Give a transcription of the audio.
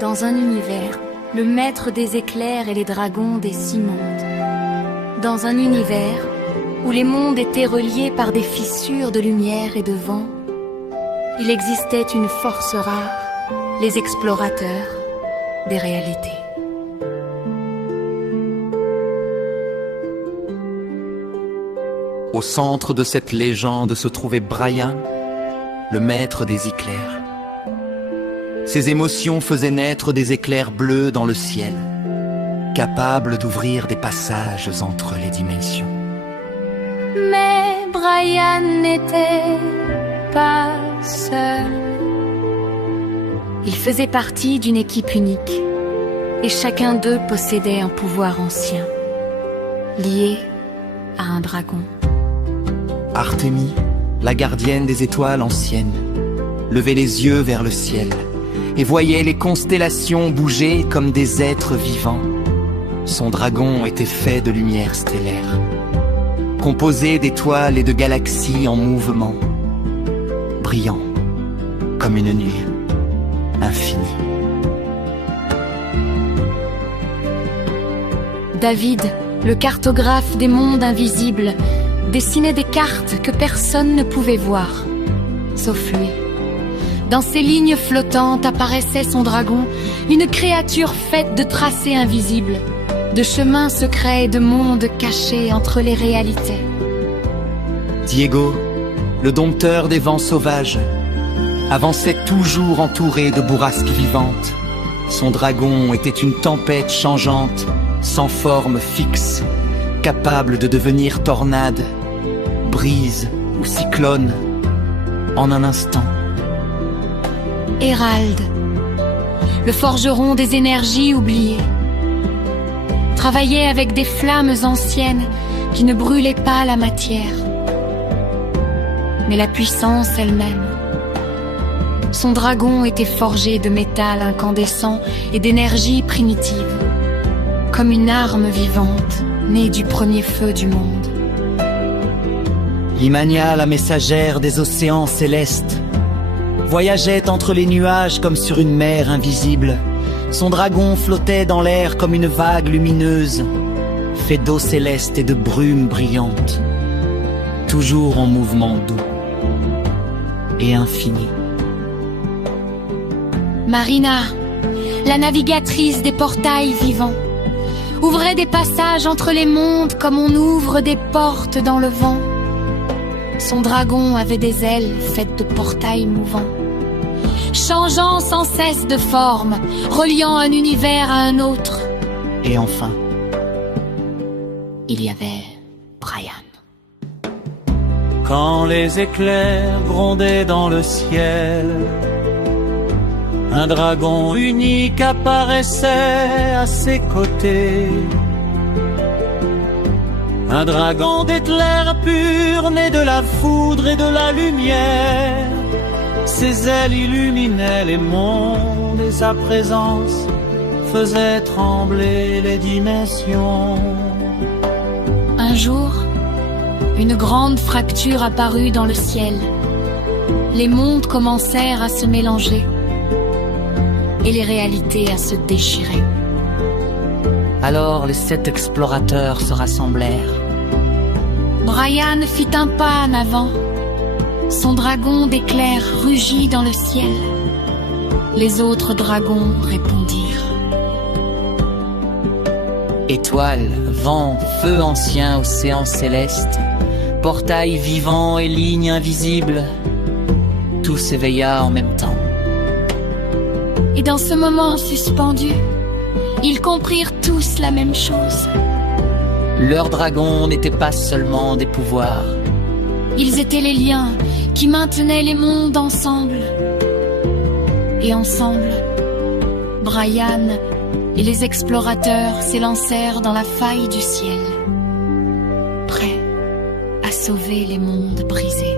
Dans un univers, le maître des éclairs et les dragons des 6 mondes. Dans un univers où les mondes étaient reliés par des fissures de lumière et de vent, il existait une force rare, les explorateurs des réalités. Au centre de cette légende se trouvait Brian, le maître des éclairs. Ses émotions faisaient naître des éclairs bleus dans le ciel, capables d'ouvrir des passages entre les dimensions. Mais Brian n'était pas seul. Il faisait partie d'une équipe unique, et chacun d'eux possédait un pouvoir ancien, lié à un dragon. Artémis, la gardienne des étoiles anciennes, levait les yeux vers le ciel et voyait les constellations bouger comme des êtres vivants. Son dragon était fait de lumière stellaire, composé d'étoiles et de galaxies en mouvement, brillant comme une nuit infinie. David, le cartographe des mondes invisibles, dessinait des cartes que personne ne pouvait voir, sauf lui. Dans ces lignes flottantes apparaissait son dragon, une créature faite de tracés invisibles, de chemins secrets et de mondes cachés entre les réalités. Diego, le dompteur des vents sauvages, avançait toujours entouré de bourrasques vivantes. Son dragon était une tempête changeante, sans forme fixe, capable de devenir tornade, brise ou cyclone en un instant. Hérald, le forgeron des énergies oubliées, travaillait avec des flammes anciennes qui ne brûlaient pas la matière, mais la puissance elle-même. Son dragon était forgé de métal incandescent et d'énergie primitive, comme une arme vivante née du premier feu du monde. Imania, la messagère des océans célestes, voyageait entre les nuages comme sur une mer invisible. Son dragon flottait dans l'air comme une vague lumineuse, fait d'eau céleste et de brume brillante, toujours en mouvement doux et infini. Marina, la navigatrice des portails vivants, ouvrait des passages entre les mondes comme on ouvre des portes dans le vent. Son dragon avait des ailes faites de portails mouvants, changeant sans cesse de forme, reliant un univers à un autre. Et enfin, il y avait Brian. Quand les éclairs grondaient dans le ciel, un dragon unique apparaissait à ses côtés. Un dragon d'éclairs purs, né de la foudre et de la lumière. Ses ailes illuminaient les mondes et sa présence faisait trembler les dimensions. Un jour, une grande fracture apparut dans le ciel. Les mondes commencèrent à se mélanger et les réalités à se déchirer. alors les 7 explorateurs se rassemblèrent. Brian fit un pas en avant. Son dragon d'éclairs rugit dans le ciel. Les autres dragons répondirent. Étoiles, vent, feu ancien, océan céleste, portail vivant et ligne invisible, tout s'éveilla en même temps. Et dans ce moment suspendu, ils comprirent tous la même chose. Leurs dragons n'étaient pas seulement des pouvoirs. Ils étaient les liens qui maintenaient les mondes ensemble. Et ensemble, Brian et les explorateurs s'élancèrent dans la faille du ciel, prêts à sauver les mondes brisés.